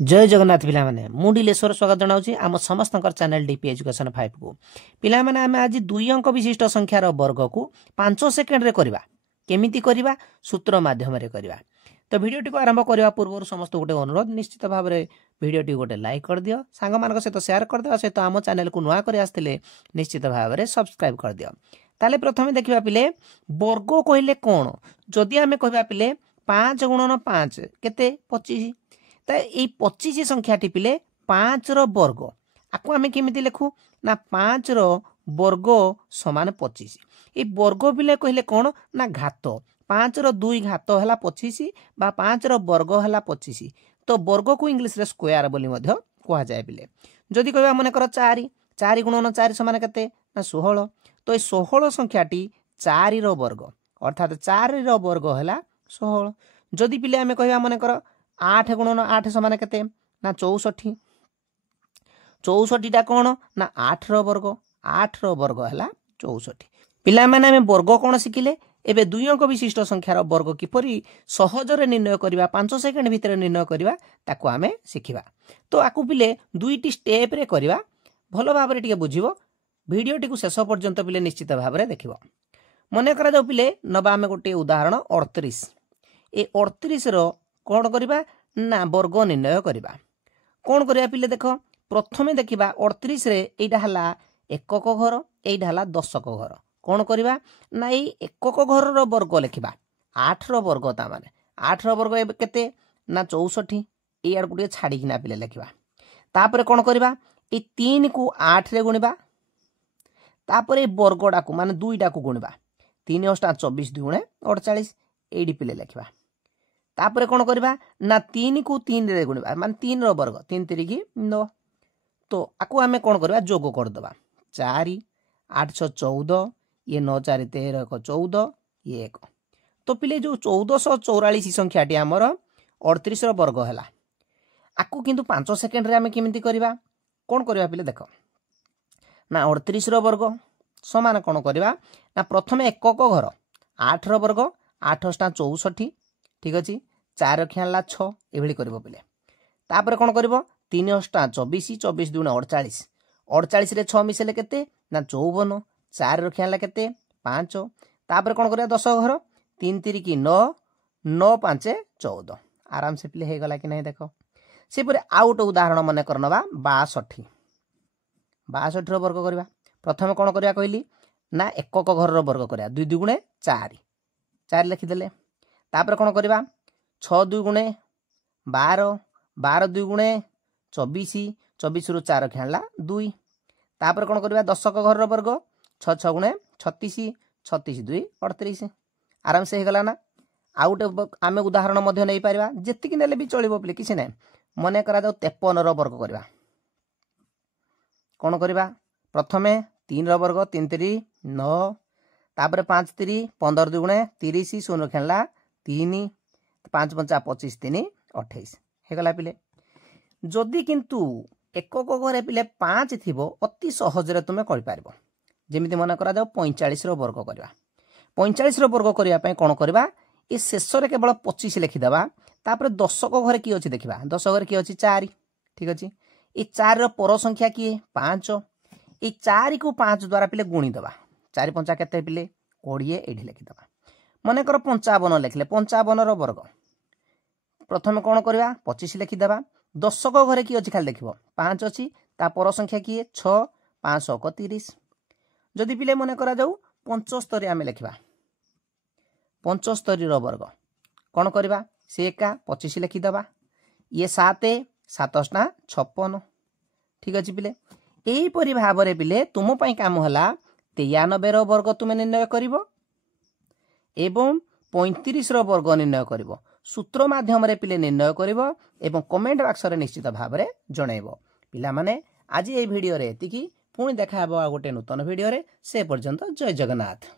जय जगन्नाथ पिला माने मु डिलेश्वर स्वागत जनाऊँ आम समस्त चैनल डीपी एजुकेशन 5 को पिला माने आम आज 2 अंक विशिष्ट संख्यार वर्ग को 5 सेकेंड रे करबा केमिति करबा सूत्र माध्यम रे करबा। तो वीडियो को आरंभ करबा पूर्व समस्त गोटे अनुरोध निश्चित भाव में वीडियो गोटे लाइक कर दियो, सांग मान सहित शेयर कर दियो, सहित आम चैनल को नुआ कर आसते निश्चित भाव में सब्सक्राइब कर दियो। ताले प्रथमे देखिबा पिले वर्ग कहले कोन, जदि आमे कहबा पिले 5 गुणन 5 केते 25 तो ये 25 संख्या पिले 5 रो वर्ग आपको आम केमी लिखु ना 5 रो वर्ग समान 25। ये वर्ग पिले कहले कौन ना घात 5 रो 2 घात है 25 बा 5 रो वर्ग है 25। तो वर्ग को इंग्लिश रे स्क्वायर बोली मध्य कह जाए पिले। जदि कहबा मन कर 4 गुणन 4 समान केते ना 16। तो ये 16 संख्याटी 4 रो वर्ग अर्थात 4 रो वर्ग है 16। जदि पिले आम कहबा मन कर 8 गुणन 8 समान केते ना 64। 64 टा कौन ना 8 रो वर्ग, 8 रो वर्ग है 64। पिला माने हमें वर्ग कौन शिखिले एबे 2 अंक विशिष्ट संख्यार वर्ग किपरि सहजरे निर्णय करिबा 5 सेकेंड भितर निर्णय करिबा ताको आमे शिखिबा। तो आकु पिले 2टी स्टेप रे करिबा, भलो भाव रे टिके बुझिबो, वीडियो टिकु शेष पर्यंत पिले निश्चित भाव रे देखिबो। मने करा जाउ पिले नबा आमे गोटे उदाहरण 38। ए 38 रो कौन करबा ना वर्ग निर्णय करबा। कौन करबा पिले देख प्रथमे देखिबा 38 रे एटा हला एकक घर, एटा हला दशक घर। कौन करबा ना ए एकक घर रो वर्ग लिखिबा 8 रो वर्ग, ता माने 8 रो वर्ग केते ना 64। ए आड़ गुटे छाड़ी किना पिले लिखिबा। तापरे कौन करबा ए 3 को 8 रे गुणिबा, तापरे वर्गडा को माने 2 टा को गुणिबा 3 * 24 2 * 48 एडी पिले लिखिबा। तापरे कौन करबा ना 3 को 3 रे गुणिबा माने 3 रो वर्ग 3 3 की 9। तो आकु आमे कौन करबा जोग कर दबा 4 8 6 14 ये 9 4 13 1 14 ये 1। तो पिले जो 1444 संख्याटी हमर 38 रो वर्ग हैला। आकु किंतु 5 सेकेंड रे आमे केमिति करबा कौन करबा पिले देख ना 38 रो वर्ग समान कौन करबा ना प्रथमे एकक घर 8 रो वर्ग 8 * 64 ठीक अछि 4 रखियाला 6 एभली करबो पिले। तापर कोन करबो 3 * 24 24 2 * 48 48 रे 6 मिसेले केते ना 54 4 रखियाला केते 5। तापर कोन करबा 10 घर 3 3 की 9 9 5 14 आराम से पिले हे गला कि नहीं देखो। से पुरे आउट उदाहरण मन करनबा 62 62 रो वर्ग करबा। प्रथम कोन करबा कहली ना एकक घर रो वर्ग करबा 2 2 गुणे 4 4 लिखि देले। तापर कौन करबा 6 2 गुणे 12 12 2 गुणे 24 24 रु 4 खेला 2। तापर कौन करबा दशक घर रो वर्ग 6 6 गुणे 36 36 2 38 आराम से हे गला ना। आउट आमे उदाहरण मध्य नै पारिबा जेति कि नेले भी चलिबो प्ले किछि नै। मने करा जाउ 53 रो वर्ग करबा। कौन करबा प्रथमे 3 रो वर्ग 3 3 9 तापर 5 3 15 2 गुणे 30 0 खेला 3 5 5 25 3 28 हे गला पिले। जदि किंतु एकक घरे पिले 5 थिबो अति सहज रे तुमे करि पारबो। जेमिति मन करा जाउ 45 रो वर्ग करबा। 45 रो वर्ग करिया पय कोन करबा ए शेष रे केवल 25 लिखि दबा। तापर दशक घरे की अछि देखिबा दशक घरे की अछि 4 ठीक अछि। ए 4 रो पर संख्या की 5 ए 4 को 5 द्वारा पिले गुणी दबा 4 5 केते पिले 20 एठी लिखि दबा। मन कर 55 लिखले 55 रो वर्ग प्रथम कौन करबा 25 लिखि दबा। दशक घरे की अछि खाली देखिबो 5 अछि ता पर संख्या की 6 5 30। जदि पिले मन करा जाउ 75 आमे लिखिबा 75 रो वर्ग कौन करबा से एका 25 लिखि दबा। ये 7 7 * 56 ठीक अछि पिले। एही परि भाव रे पिले तुम पई काम हला 93 रो वर्ग तुमे निर्णय करिवो एवं 35 रो वर्ग निर्णय करिवो। सूत्र माध्यम रे पिले निर्णय करिवो एवं कमेंट बॉक्स रे निश्चित भाव रे जणैबो। पिला माने आज ए वीडियो रे एतिकी पुणी देखा हबो गोटे नूतन वीडियो रे। से पर्यंत जय जगन्नाथ।